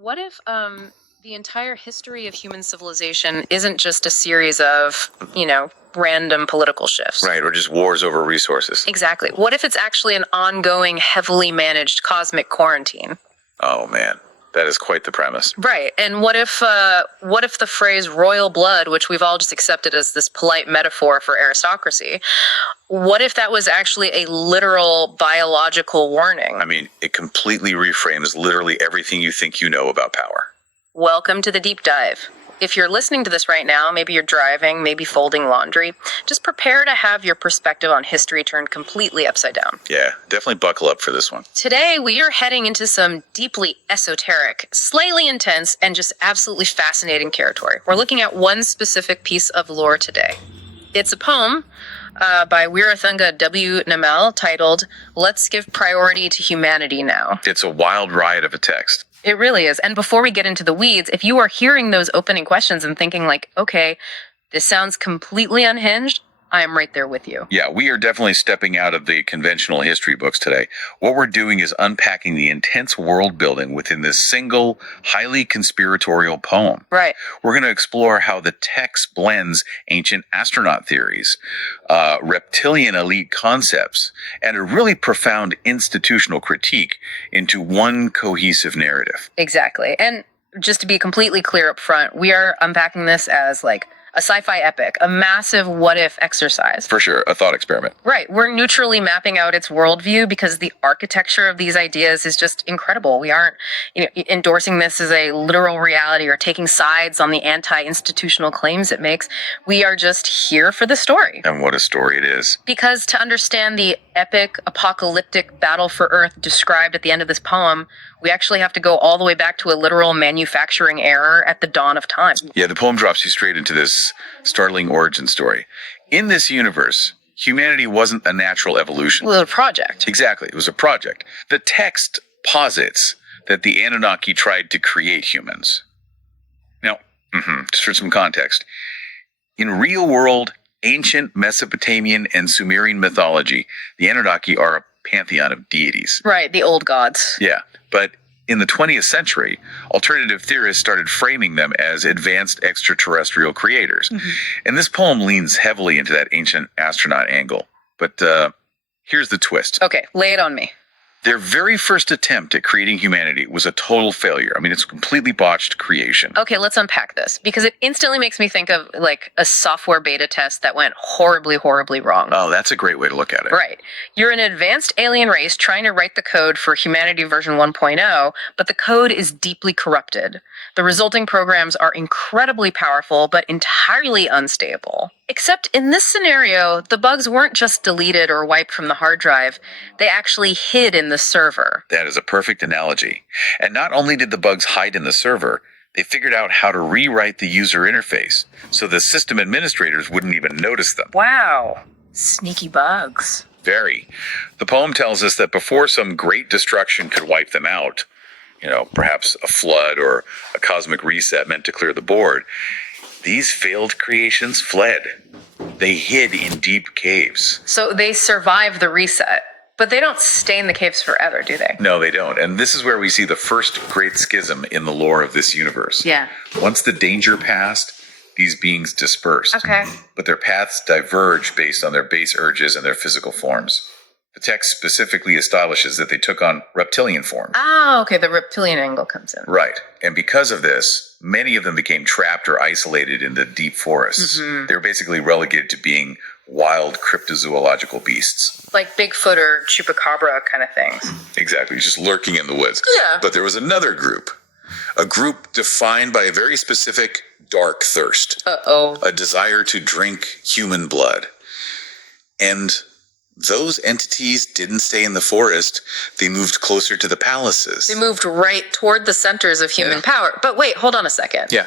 What if the entire history of human civilization isn't just a series of, random political shifts? Right, or just wars over resources. Exactly. What if it's actually an ongoing, heavily managed cosmic quarantine? Oh, man. That is quite the premise. Right. And what if the phrase royal blood, which we've all just accepted as this polite metaphor for aristocracy, what if that was actually a literal biological warning? I mean, it completely reframes literally everything you think you know about power. Welcome to the deep dive. If you're listening to this right now, maybe you're driving, maybe folding laundry, just prepare to have your perspective on history turned completely upside down. Yeah, definitely buckle up for this one. Today, we are heading into some deeply esoteric, slightly intense, and just absolutely fascinating territory. We're looking at one specific piece of lore today. It's a poem by Weerathunga W. Namel titled, "Let's Give Priority to Humanity Now." It's a wild ride of a text. It really is. And before we get into the weeds, if you are hearing those opening questions and thinking like, okay, this sounds completely unhinged, I am right there with you. Yeah, we are definitely stepping out of the conventional history books today. What we're doing is unpacking the intense world building within this single, highly conspiratorial poem. Right. We're going to explore how the text blends ancient astronaut theories, reptilian elite concepts, and a really profound institutional critique into one cohesive narrative. Exactly. And just to be completely clear up front, we are unpacking this as like a sci-fi epic, a massive what-if exercise. For sure, a thought experiment. Right. We're neutrally mapping out its worldview because the architecture of these ideas is just incredible. We aren't endorsing this as a literal reality or taking sides on the anti-institutional claims it makes. We are just here for the story. And what a story it is. Because to understand the epic, apocalyptic battle for Earth described at the end of this poem, we actually have to go all the way back to a literal manufacturing error at the dawn of time. Yeah, the poem drops you straight into this startling origin story. In this universe, humanity wasn't a natural evolution. It was a project. Exactly, it was a project. The text posits that the Anunnaki tried to create humans. Now, just for some context, in real-world, ancient Mesopotamian and Sumerian mythology, the Anunnaki are a pantheon of deities. Right, the old gods. Yeah, but in the 20th century, alternative theorists started framing them as advanced extraterrestrial creators. And this poem leans heavily into that ancient astronaut angle. But here's the twist. Okay, lay it on me. Their very first attempt at creating humanity was a total failure. I mean, it's a completely botched creation. Okay, let's unpack this, because it instantly makes me think of like a software beta test that went horribly, horribly wrong. Oh, that's a great way to look at it. Right. You're an advanced alien race trying to write the code for humanity version 1.0, but the code is deeply corrupted. The resulting programs are incredibly powerful, but entirely unstable. Except in this scenario, the bugs weren't just deleted or wiped from the hard drive, they actually hid in the server. That is a perfect analogy. And not only did the bugs hide in the server, they figured out how to rewrite the user interface, so the system administrators wouldn't even notice them. Wow. Sneaky bugs. Very. The poem tells us that before some great destruction could wipe them out, perhaps a flood or a cosmic reset meant to clear the board, these failed creations fled. They hid in deep caves. So they survive the reset, but they don't stay in the caves forever, do they? No, they don't. And this is where we see the first great schism in the lore of this universe. Yeah. Once the danger passed, these beings dispersed. Okay. But their paths diverge based on their base urges and their physical forms. The text specifically establishes that they took on reptilian form. Ah, okay, the reptilian angle comes in. Right. And because of this, many of them became trapped or isolated in the deep forests. They were basically relegated to being wild cryptozoological beasts. Like Bigfoot or Chupacabra kind of things. Exactly, just lurking in the woods. Yeah. But there was another group. A group defined by a very specific dark thirst. Uh-oh. A desire to drink human blood. And those entities didn't stay in the forest. They moved closer to the palaces. They moved right toward the centers of human power. But wait, hold on a second. Yeah.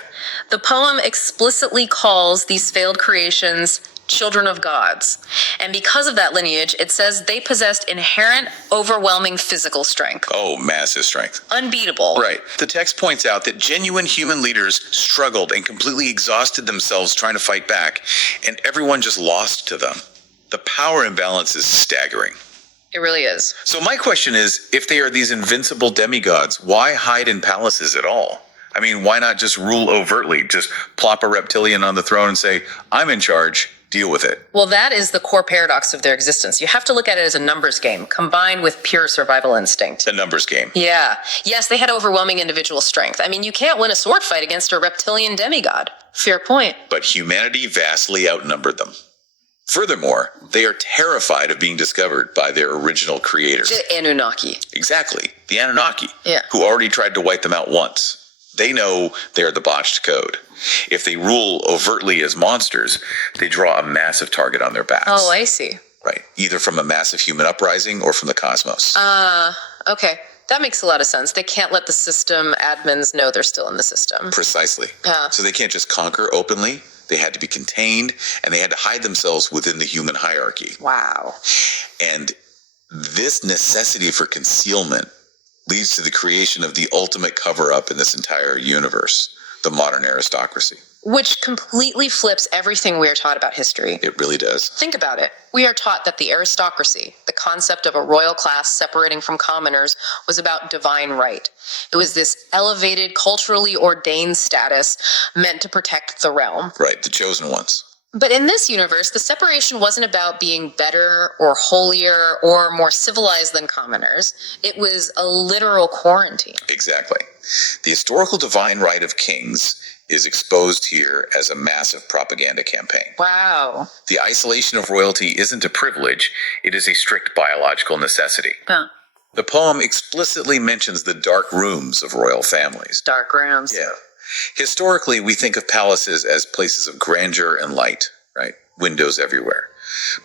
The poem explicitly calls these failed creations children of gods. And because of that lineage, it says they possessed inherent, overwhelming physical strength. Oh, massive strength. Unbeatable. Right. The text points out that genuine human leaders struggled and completely exhausted themselves trying to fight back, and everyone just lost to them. The power imbalance is staggering. It really is. So my question is, if they are these invincible demigods, why hide in palaces at all? I mean, why not just rule overtly? Just plop a reptilian on the throne and say, I'm in charge, deal with it. Well, that is the core paradox of their existence. You have to look at it as a numbers game combined with pure survival instinct. A numbers game. Yeah. Yes, they had overwhelming individual strength. I mean, you can't win a sword fight against a reptilian demigod. Fair point. But humanity vastly outnumbered them. Furthermore, they are terrified of being discovered by their original creators. The Anunnaki. Exactly. The Anunnaki. Yeah. Who already tried to wipe them out once. They know they are the botched code. If they rule overtly as monsters, they draw a massive target on their backs. Oh, I see. Right. Either from a massive human uprising or from the cosmos. Okay. That makes a lot of sense. They can't let the system admins know they're still in the system. Precisely. Yeah. So they can't just conquer openly. They had to be contained, and they had to hide themselves within the human hierarchy. Wow. And this necessity for concealment leads to the creation of the ultimate cover-up in this entire universe, the modern aristocracy. Which completely flips everything we are taught about history. It really does. Think about it. We are taught that the aristocracy, the concept of a royal class separating from commoners, was about divine right. It was this elevated, culturally ordained status meant to protect the realm. Right, the chosen ones. But in this universe, the separation wasn't about being better or holier or more civilized than commoners. It was a literal quarantine. Exactly. The historical divine right of kings is exposed here as a massive propaganda campaign. Wow. The isolation of royalty isn't a privilege, it is a strict biological necessity. Huh. The poem explicitly mentions the dark rooms of royal families. Dark rooms. Yeah. Historically, we think of palaces as places of grandeur and light, right? Windows everywhere.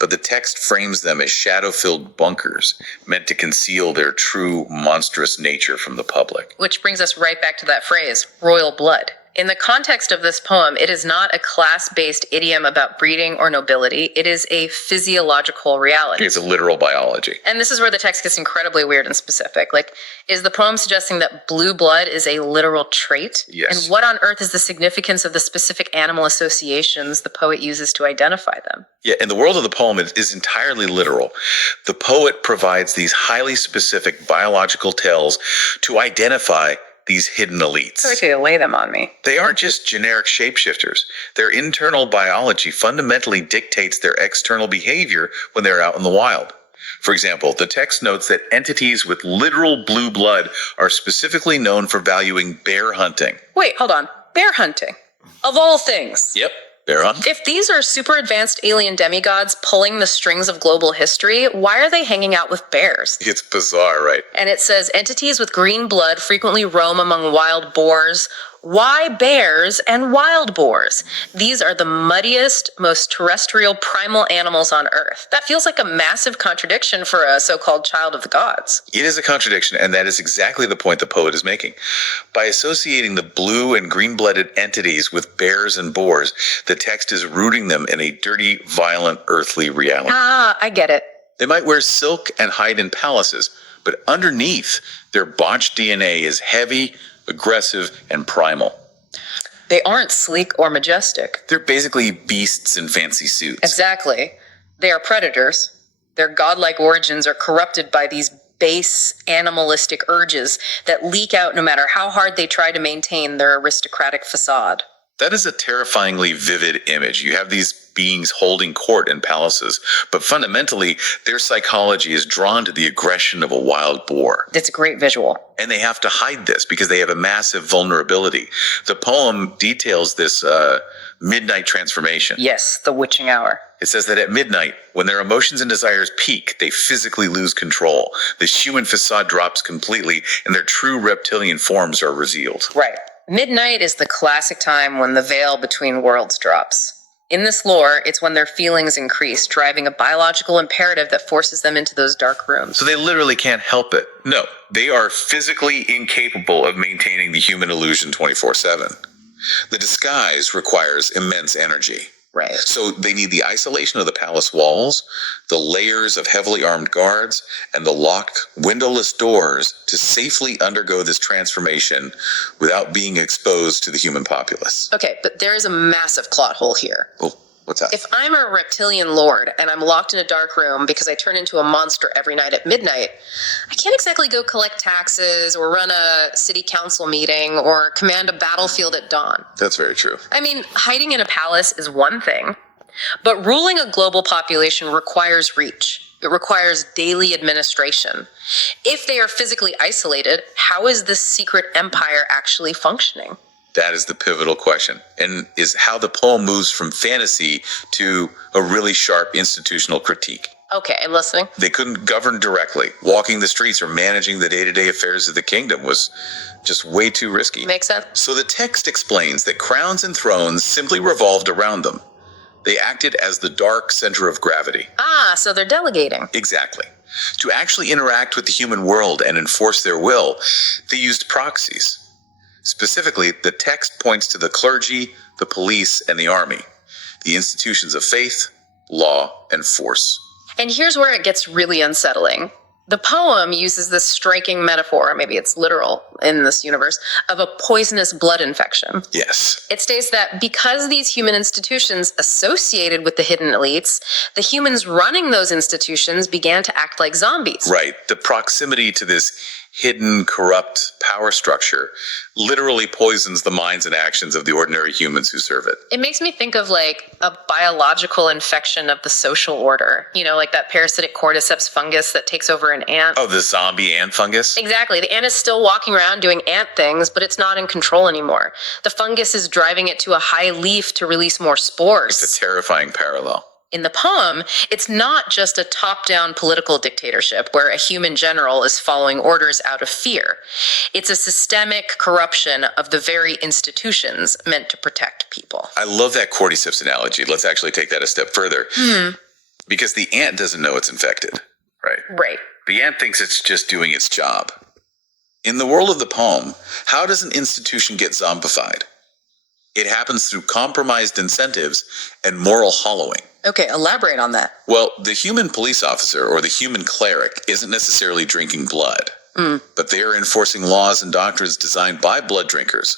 But the text frames them as shadow-filled bunkers meant to conceal their true monstrous nature from the public. Which brings us right back to that phrase, royal blood. In the context of this poem, it is not a class-based idiom about breeding or nobility. It is a physiological reality. It's a literal biology. And this is where the text gets incredibly weird and specific. Like, is the poem suggesting that blue blood is a literal trait? Yes. And what on earth is the significance of the specific animal associations the poet uses to identify them? Yeah, and the world of the poem is entirely literal. The poet provides these highly specific biological tells to identify these hidden elites. Sorry to lay them on me. They aren't just generic shapeshifters. Their internal biology fundamentally dictates their external behavior when they're out in the wild. For example, the text notes that entities with literal blue blood are specifically known for valuing bear hunting. Wait, hold on. Bear hunting. Of all things. Yep, bear hunting. If these are super advanced alien demigods pulling the strings of global history, why are they hanging out with bears? It's bizarre, right? And it says entities with green blood frequently roam among wild boars. Why bears and wild boars? These are the muddiest, most terrestrial primal animals on Earth. That feels like a massive contradiction for a so-called child of the gods. It is a contradiction, and that is exactly the point the poet is making. By associating the blue and green-blooded entities with bears and boars, the text is rooting them in a dirty, violent, earthly reality. Ah, I get it. They might wear silk and hide in palaces, but underneath, their botched DNA is heavy, aggressive, and primal. They aren't sleek or majestic. They're basically beasts in fancy suits. Exactly. They are predators. Their godlike origins are corrupted by these base animalistic urges that leak out no matter how hard they try to maintain their aristocratic facade. That is a terrifyingly vivid image. You have these beings holding court in palaces, but fundamentally, their psychology is drawn to the aggression of a wild boar. It's a great visual. And they have to hide this because they have a massive vulnerability. The poem details this midnight transformation. Yes, the witching hour. It says that at midnight, when their emotions and desires peak, they physically lose control. The human facade drops completely, and their true reptilian forms are revealed. Right. Midnight is the classic time when the veil between worlds drops. In this lore, it's when their feelings increase, driving a biological imperative that forces them into those dark rooms. So they literally can't help it. No, they are physically incapable of maintaining the human illusion 24/7. The disguise requires immense energy. Right. So they need the isolation of the palace walls, the layers of heavily armed guards, and the locked, windowless doors to safely undergo this transformation without being exposed to the human populace. Okay, but there is a massive plot hole here. Well, What's that? If I'm a reptilian lord and I'm locked in a dark room because I turn into a monster every night at midnight, I can't exactly go collect taxes or run a city council meeting or command a battlefield at dawn. That's very true. I mean, hiding in a palace is one thing, but ruling a global population requires reach. It requires daily administration. If they are physically isolated, how is this secret empire actually functioning? That is the pivotal question, and is how the poem moves from fantasy to a really sharp institutional critique. Okay, I'm listening. They couldn't govern directly. Walking the streets or managing the day-to-day affairs of the kingdom was just way too risky. Makes sense. So the text explains that crowns and thrones simply revolved around them. They acted as the dark center of gravity. Ah, so they're delegating. Exactly. To actually interact with the human world and enforce their will, they used proxies. Specifically, the text points to the clergy, the police, and the army, the institutions of faith, law, and force. And here's where it gets really unsettling. The poem uses this striking metaphor, maybe it's literal in this universe, of a poisonous blood infection. Yes. It states that because these human institutions associated with the hidden elites, the humans running those institutions began to act like zombies. Right. The proximity to this hidden, corrupt power structure literally poisons the minds and actions of the ordinary humans who serve it. It makes me think of like a biological infection of the social order. You know, like that parasitic cordyceps fungus that takes over an ant. Oh, the zombie ant fungus? Exactly. The ant is still walking around doing ant things, but it's not in control anymore. The fungus is driving it to a high leaf to release more spores. It's a terrifying parallel. In the poem, it's not just a top-down political dictatorship where a human general is following orders out of fear. It's a systemic corruption of the very institutions meant to protect people. I love that cordyceps analogy. Let's actually take that a step further. Because the ant doesn't know it's infected, right? Right. The ant thinks it's just doing its job. In the world of the poem, how does an institution get zombified? It happens through compromised incentives and moral hollowing. Okay, elaborate on that. Well, the human police officer or the human cleric isn't necessarily drinking blood, but they are enforcing laws and doctrines designed by blood drinkers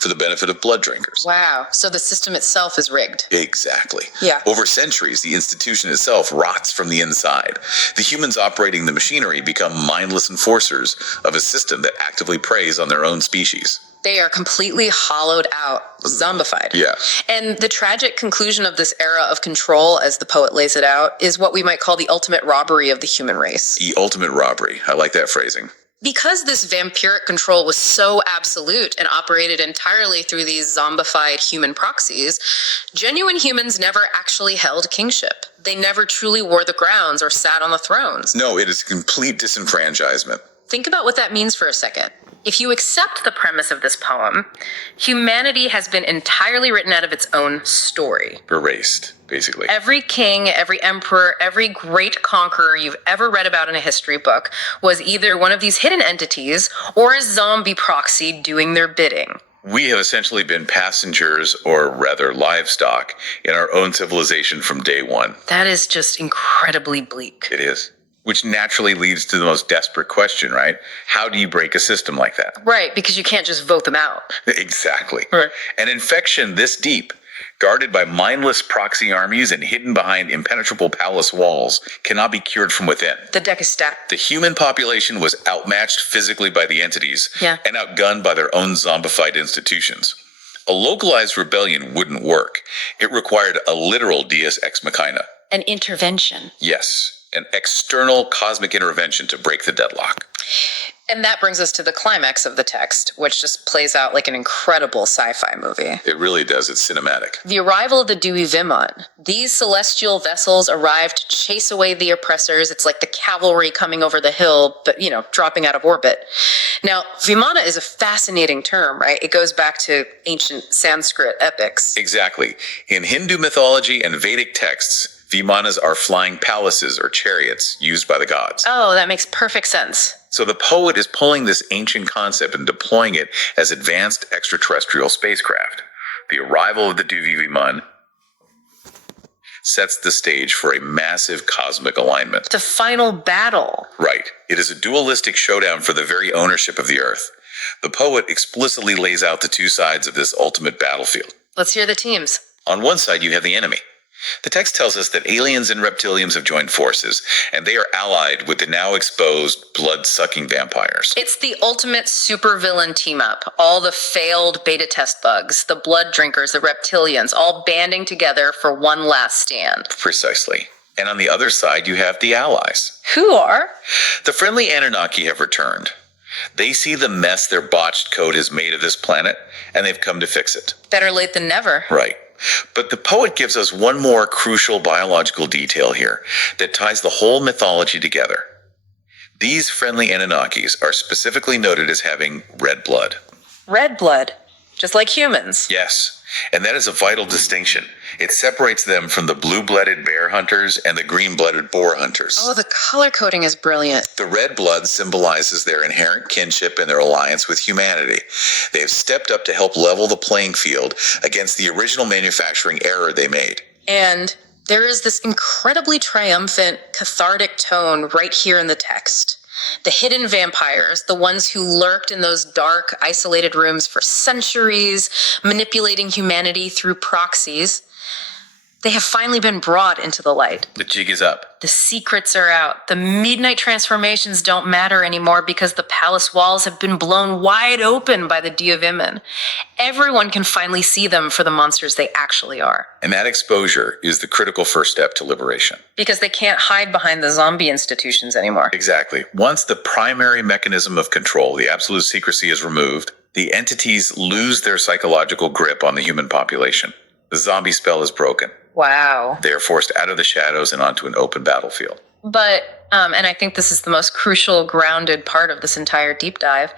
for the benefit of blood drinkers. Wow, so the system itself is rigged. Exactly. Yeah. Over centuries, the institution itself rots from the inside. The humans operating the machinery become mindless enforcers of a system that actively preys on their own species. They are completely hollowed out, zombified. Yeah. And the tragic conclusion of this era of control, as the poet lays it out, is what we might call the ultimate robbery of the human race. The ultimate robbery. I like that phrasing. Because this vampiric control was so absolute and operated entirely through these zombified human proxies, genuine humans never actually held kingship. They never truly wore the crowns or sat on the thrones. No, it is complete disenfranchisement. Think about what that means for a second. If you accept the premise of this poem, humanity has been entirely written out of its own story. Erased, basically. Every king, every emperor, every great conqueror you've ever read about in a history book was either one of these hidden entities or a zombie proxy doing their bidding. We have essentially been passengers, or rather livestock, in our own civilization from day one. That is just incredibly bleak. It is. Which naturally leads to the most desperate question, right? How do you break a system like that? Right, because you can't just vote them out. Exactly. Right. An infection this deep, guarded by mindless proxy armies and hidden behind impenetrable palace walls, cannot be cured from within. The deck is stacked. The human population was outmatched physically by the entities and outgunned by their own zombified institutions. A localized rebellion wouldn't work. It required a literal deus ex machina. An intervention. Yes. An external cosmic intervention to break the deadlock. And that brings us to the climax of the text, which just plays out like an incredible sci-fi movie. It really does. It's cinematic. The arrival of the Dewy Vimon. These celestial vessels arrive to chase away the oppressors. It's like the cavalry coming over the hill, but, dropping out of orbit. Now, Vimana is a fascinating term, right? It goes back to ancient Sanskrit epics. Exactly. In Hindu mythology and Vedic texts, Vimanas are flying palaces or chariots used by the gods. Oh, that makes perfect sense. So the poet is pulling this ancient concept and deploying it as advanced extraterrestrial spacecraft. The arrival of the Dewy Viman sets the stage for a massive cosmic alignment. The final battle. Right. It is a dualistic showdown for the very ownership of the Earth. The poet explicitly lays out the two sides of this ultimate battlefield. Let's hear the teams. On one side, you have the enemy. The text tells us that aliens and reptilians have joined forces, and they are allied with the now exposed blood-sucking vampires. It's the ultimate supervillain team-up. All the failed beta test bugs, the blood drinkers, the reptilians, all banding together for one last stand. Precisely. And on the other side, you have the allies. Who are? The friendly Anunnaki have returned. They see the mess their botched code has made of this planet, and they've come to fix it. Better late than never. Right. But the poet gives us one more crucial biological detail here that ties the whole mythology together. These friendly Anunnakis are specifically noted as having red blood. Red blood. Just like humans. Yes, and that is a vital distinction. It separates them from the blue-blooded bear hunters and the green-blooded boar hunters. Oh, the color coding is brilliant. The red blood symbolizes their inherent kinship and their alliance with humanity. They have stepped up to help level the playing field against the original manufacturing error they made. And there is this incredibly triumphant, cathartic tone right here in the text. The hidden vampires, the ones who lurked in those dark, isolated rooms for centuries, manipulating humanity through proxies, they have finally been brought into the light. The jig is up. The secrets are out. The midnight transformations don't matter anymore because the palace walls have been blown wide open by the Diovimin. Everyone can finally see them for the monsters they actually are. And that exposure is the critical first step to liberation. Because they can't hide behind the zombie institutions anymore. Exactly. Once the primary mechanism of control, the absolute secrecy, is removed, the entities lose their psychological grip on the human population. The zombie spell is broken. Wow. They are forced out of the shadows and onto an open battlefield. But, and I think this is the most crucial, grounded part of this entire deep dive,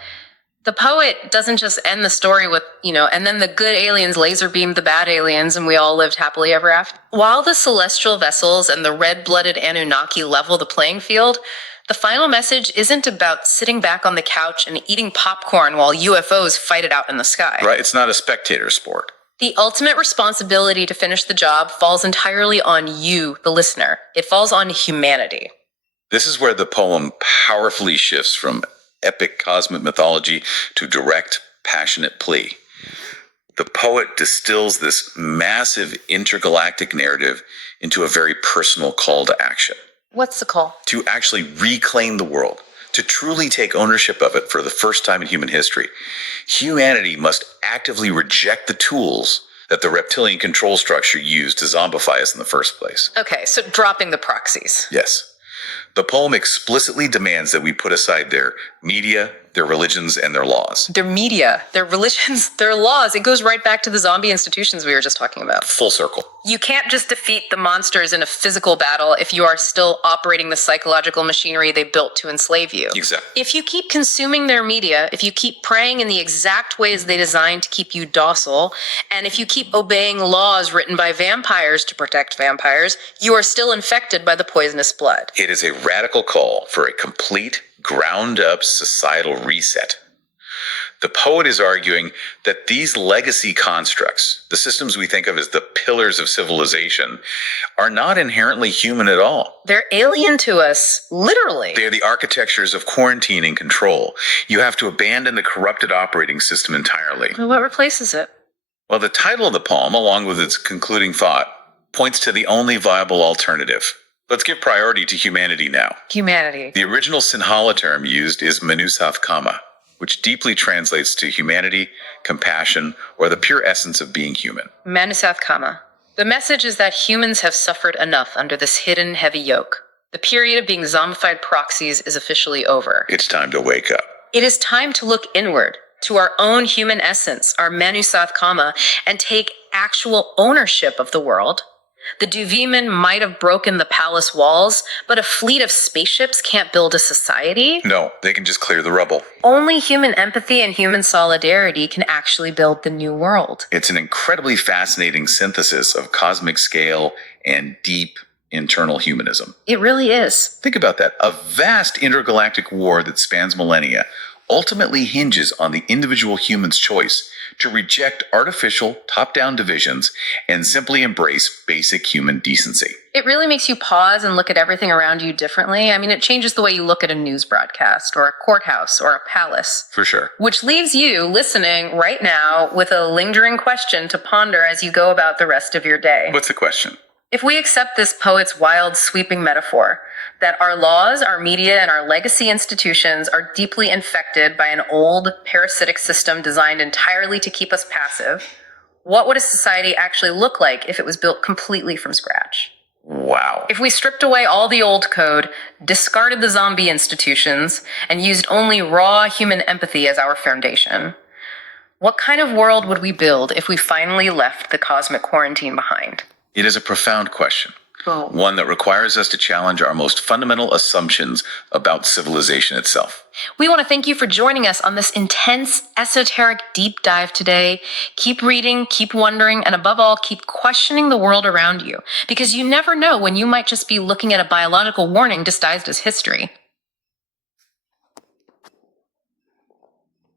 the poet doesn't just end the story with, and then the good aliens laser beamed the bad aliens and we all lived happily ever after. While the celestial vessels and the red-blooded Anunnaki level the playing field, the final message isn't about sitting back on the couch and eating popcorn while UFOs fight it out in the sky. Right, it's not a spectator sport. The ultimate responsibility to finish the job falls entirely on you, the listener. It falls on humanity. This is where the poem powerfully shifts from epic cosmic mythology to direct, passionate plea. The poet distills this massive intergalactic narrative into a very personal call to action. What's the call? To actually reclaim the world, to truly take ownership of it for the first time in human history. Humanity must actively reject the tools that the reptilian control structure used to zombify us in the first place. Okay, so dropping the proxies. Yes. The poem explicitly demands that we put aside their media, their religions, and their laws. Their media, their religions, their laws. It goes right back to the zombie institutions we were just talking about. Full circle. You can't just defeat the monsters in a physical battle if you are still operating the psychological machinery they built to enslave you. Exactly. If you keep consuming their media, if you keep praying in the exact ways they designed to keep you docile, and if you keep obeying laws written by vampires to protect vampires, you are still infected by the poisonous blood. It is a radical call for a complete, ground-up societal reset. The poet is arguing that these legacy constructs, the systems we think of as the pillars of civilization, are not inherently human at all. They're alien to us, literally. They are the architectures of quarantine and control. You have to abandon the corrupted operating system entirely. What replaces it? Well, the title of the poem, along with its concluding thought, points to the only viable alternative. Let's give priority to humanity now. Humanity. The original Sinhala term used is Manusath Kama, which deeply translates to humanity, compassion, or the pure essence of being human. Manusath Kama. The message is that humans have suffered enough under this hidden heavy yoke. The period of being zombified proxies is officially over. It's time to wake up. It is time to look inward, to our own human essence, our Manusath Kama, and take actual ownership of the world. The Duvimin might have broken the palace walls, but a fleet of spaceships can't build a society. No, they can just clear the rubble. Only human empathy and human solidarity can actually build the new world. It's an incredibly fascinating synthesis of cosmic scale and deep internal humanism. It really is. Think about that. A vast intergalactic war that spans millennia ultimately hinges on the individual human's choice to reject artificial top-down divisions and simply embrace basic human decency. It really makes you pause and look at everything around you differently. I mean, it changes the way you look at a news broadcast or a courthouse or a palace. For sure. Which leaves you listening right now with a lingering question to ponder as you go about the rest of your day. What's the question? If we accept this poet's wild, sweeping metaphor, that our laws, our media, and our legacy institutions are deeply infected by an old, parasitic system designed entirely to keep us passive, what would a society actually look like if it was built completely from scratch? Wow. If we stripped away all the old code, discarded the zombie institutions, and used only raw human empathy as our foundation, what kind of world would we build if we finally left the cosmic quarantine behind? It is a profound question, Oh. one that requires us to challenge our most fundamental assumptions about civilization itself. We want to thank you for joining us on this intense, esoteric deep dive today. Keep reading, keep wondering, and above all, keep questioning the world around you, because you never know when you might just be looking at a biological warning disguised as history.